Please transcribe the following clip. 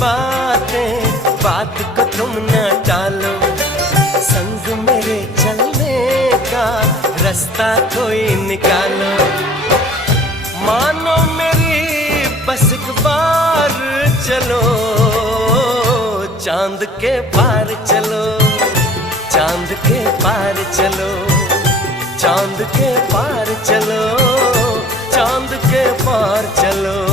बातें, बात को तुम न टालो। संग मेरे चलने का रास्ता कोई निकालो। मानो मेरी बस एक बार चलो, चांद के पार चलो, चांद के पार चलो, चांद के पार चलो, चांद के पार चलो।